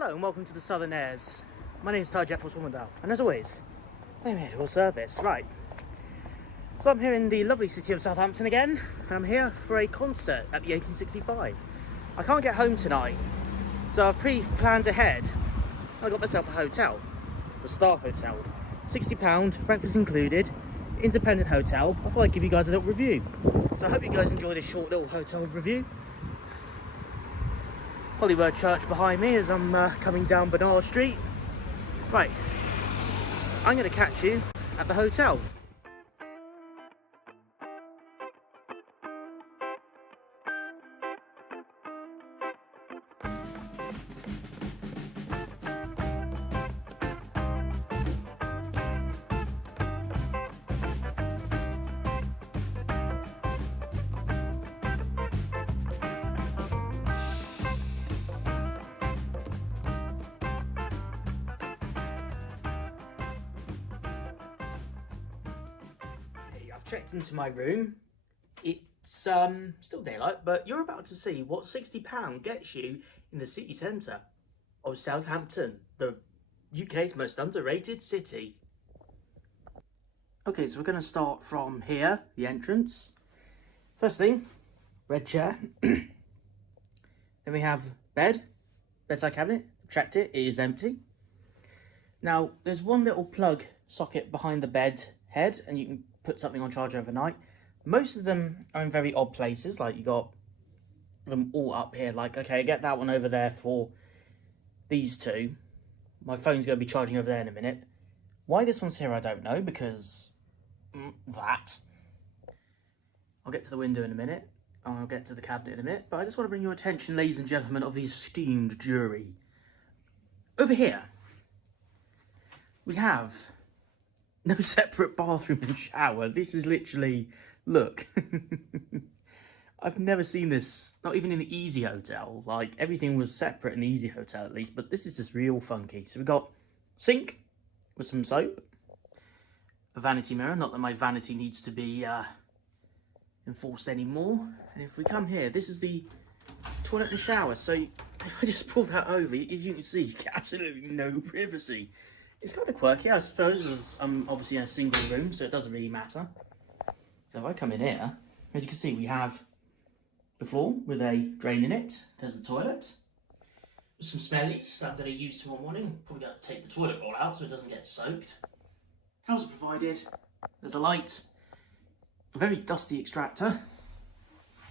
Hello and welcome to the Southern Airs. My name is Jett Force, and as always, I'm here at your service. Right, so I'm here in the lovely city of Southampton again. I'm here for a concert at the 1865. I can't get home tonight, so I've pre-planned ahead. I got myself a hotel, the Star Hotel, £60, breakfast included, independent hotel. I thought I'd give you guys a little review. So I hope you guys enjoy this short little hotel review. Hollywood Church behind me as I'm coming down Banjoman Street. Right, I'm going to catch you at the hotel. I've checked into my room. It's still daylight, but you're about to see what £60 gets you in the city centre of Southampton, the UK's most underrated city. Okay, so we're going to start from here, the entrance. First thing, red chair. Then we have bedside cabinet. Checked it, it is empty. Now, there's one little plug socket behind the bed head, and you can put something on charge overnight. Most of them are in very odd places, like you got them all up here. Like, okay, get that one over there for these two. My phone's going to be charging over there in a minute. Why this one's here, I don't know, because that. I'll get to the window in a minute. I'll get to the cabinet in a minute. But I just want to bring your attention, ladies and gentlemen of the esteemed jury. Over here, we have no separate bathroom and shower. This is literally, look. I've never seen this, not even in the Easy Hotel. Like, everything was separate in the Easy Hotel at least, but this is just real funky. So we've got sink with some soap, a vanity mirror, not that my vanity needs to be enforced anymore. And if we come here, this is the toilet and shower. So if I just pull that over, as you can see, you get absolutely no privacy. It's kind of quirky, I suppose, as I'm obviously in a single room, so it doesn't really matter. So if I come in here, as you can see, we have the floor with a drain in it. There's the toilet. With some smellies that I'm going to use tomorrow morning. Probably got to take the toilet bowl out so it doesn't get soaked. Towels are provided. There's a light. A very dusty extractor.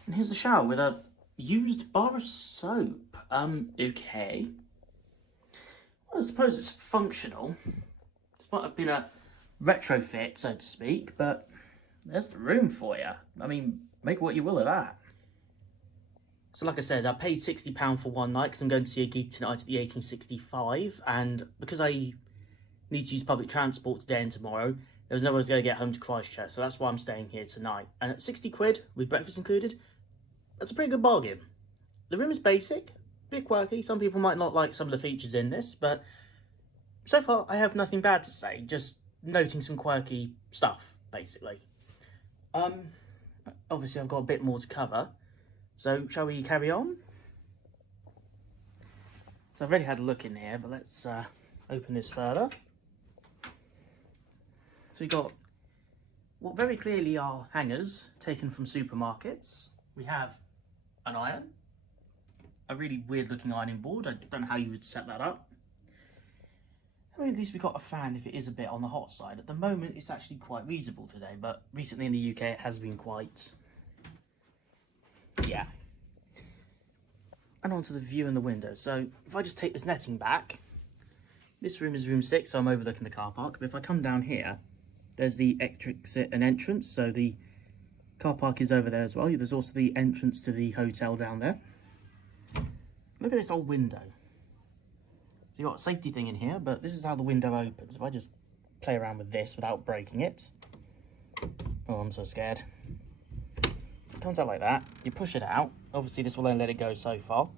And here's the shower with a used bar of soap. Okay. Well, I suppose it's functional. This might have been a retrofit, so to speak, but there's the room for you. I mean, make what you will of that. So like I said, I paid £60 for one night because I'm going to see a gig tonight at the 1865, and because I need to use public transport today and tomorrow, there was no way I was going to get home to Christchurch, so that's why I'm staying here tonight. And at 60 quid, with breakfast included, that's a pretty good bargain. The room is basic. Bit quirky. Some people might not like some of the features in this, but so far I have nothing bad to say, just noting some quirky stuff, basically. Obviously I've got a bit more to cover, so shall we carry on? So I've already had a look in here, but let's open this further. So we got what very clearly are hangers taken from supermarkets. We have an iron. A really weird looking ironing board. I don't know how you would set that up. I mean, at least we got a fan if it is a bit on the hot side. At the moment, it's actually quite reasonable today, but recently in the UK, it has been quite, yeah. And onto the view in the window. So if I just take this netting back, this room is room 6, so I'm overlooking the car park. But if I come down here, there's the exit and entrance. So the car park is over there as well. There's also the entrance to the hotel down there. Look at this old window. So you've got a safety thing in here, but this is how the window opens. If I just play around with this without breaking it. Oh, I'm so scared. So it comes out like that. You push it out. Obviously, this will only let it go so far.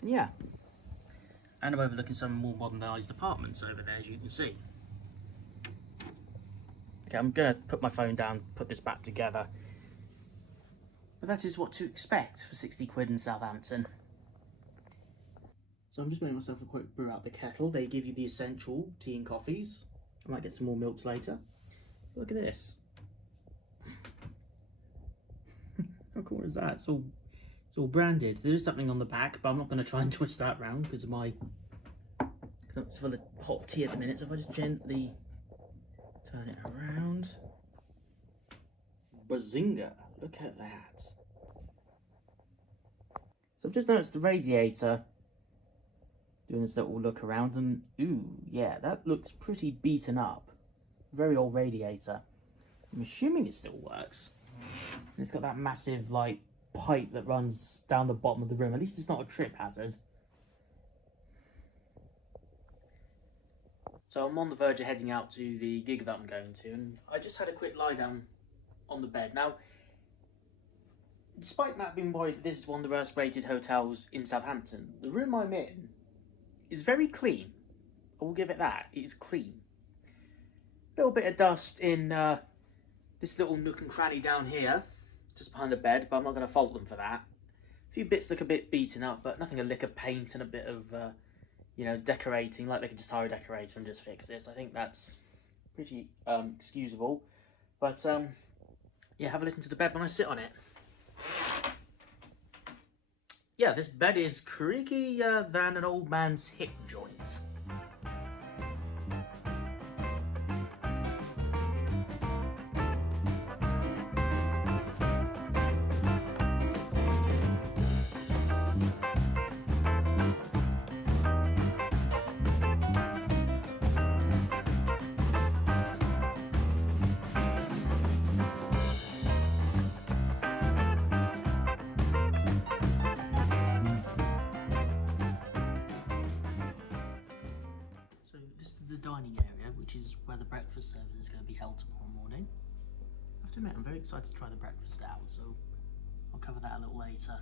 And yeah. And I'm overlooking some more modernised apartments over there, as you can see. Okay, I'm going to put my phone down, put this back together. But that is what to expect for 60 quid in Southampton. So I'm just making myself a quick brew out the kettle. They give you the essential tea and coffees. I might get some more milks later. Look at this. How cool is that? It's all branded. There is something on the back, but I'm not going to try and twist that round because of my... It's full of hot tea at the minute. So if I just gently turn it around. Bazinga! Look at that. So I've just noticed the radiator doing this little look around, and ooh, yeah, that looks pretty beaten up. Very old radiator. I'm assuming it still works. And it's got that massive, like, pipe that runs down the bottom of the room. At least it's not a trip hazard. So I'm on the verge of heading out to the gig that I'm going to, and I just had a quick lie down on the bed. Now, despite Matt being worried that this is one of the worst rated hotels in Southampton, the room I'm in is very clean. I will give it that. It is clean. A little bit of dust in this little nook and cranny down here, just behind the bed, but I'm not going to fault them for that. A few bits look a bit beaten up, but nothing a lick of paint and a bit of, you know, decorating. Like they could just hire a decorator and just fix this. I think that's pretty excusable. But, yeah, have a listen to the bed when I sit on it. Yeah, this bed is creakier than an old man's hip joint. Dining area, which is where the breakfast service is going to be held tomorrow morning. I have to admit, I'm very excited to try the breakfast out, so I'll cover that a little later.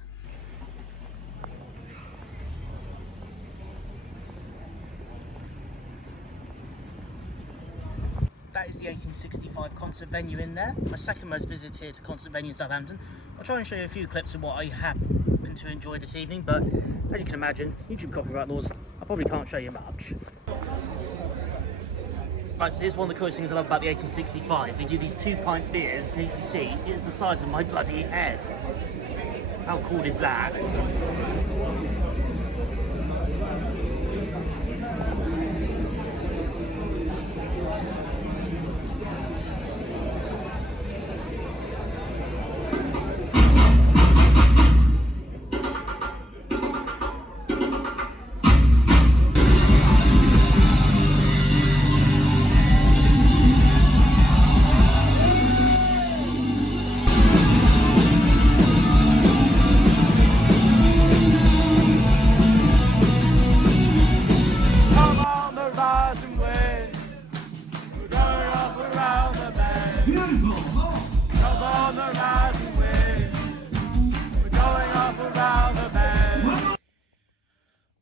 That is the 1865 concert venue in there, my second most visited concert venue in Southampton. I'll try and show you a few clips of what I happen to enjoy this evening, but as you can imagine, YouTube copyright laws, I probably can't show you much. Right, so here's one of the coolest things I love about the 1865. They do these 2-pint beers, and as you can see, here's the size of my bloody head. How cool is that?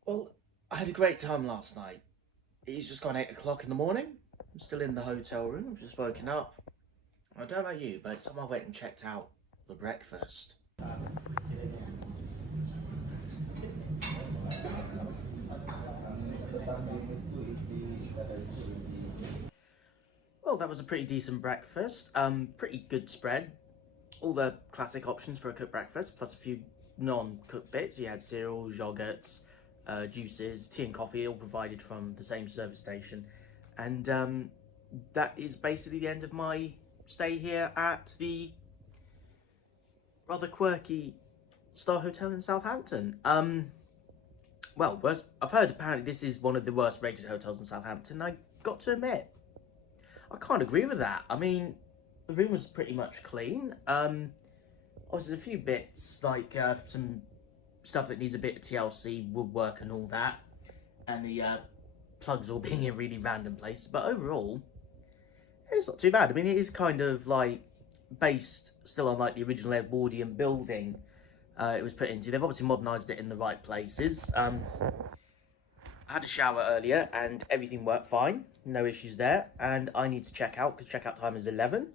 Well, I had a great time last night. It's just gone 8 o'clock in the morning. I'm still in the hotel room. I've just woken up. I don't know about you, but it's time I went and checked out the breakfast. Well, that was a pretty decent breakfast. Pretty good spread. All the classic options for a cooked breakfast, plus a few non-cooked bits. You had cereals, yogurts, juices, tea and coffee, all provided from the same service station. And that is basically the end of my stay here at the rather quirky Star Hotel in Southampton. Well, I've heard apparently this is one of the worst rated hotels in Southampton. I got to admit, I can't agree with that. I mean, the room was pretty much clean. Obviously, a few bits like some stuff that needs a bit of TLC, woodwork and all that, and the plugs all being in really random places. But overall, it's not too bad. I mean, it is kind of like based still on like the original Edwardian building it was put into. They've obviously modernised it in the right places. I had a shower earlier and everything worked fine. No issues there. And I need to check out because checkout time is 11.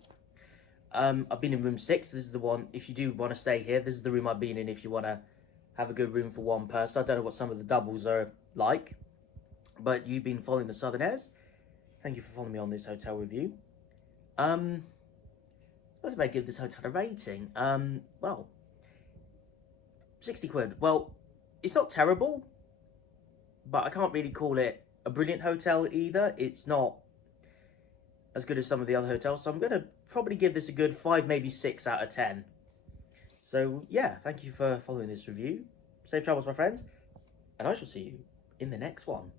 I've been in room 6. This is the one, if you do want to stay here, this is the room I've been in if you want to have a good room for one person. I don't know what some of the doubles are like, but you've been following the Southern Airs. Thank you for following me on this hotel review. I suppose I may give this hotel a rating. Well, 60 quid. Well, it's not terrible, but I can't really call it a brilliant hotel either. It's not as good as some of the other hotels, so I'm going to probably give this a good 5, maybe 6 out of 10. So, yeah, thank you for following this review. Safe travels, my friends, and I shall see you in the next one.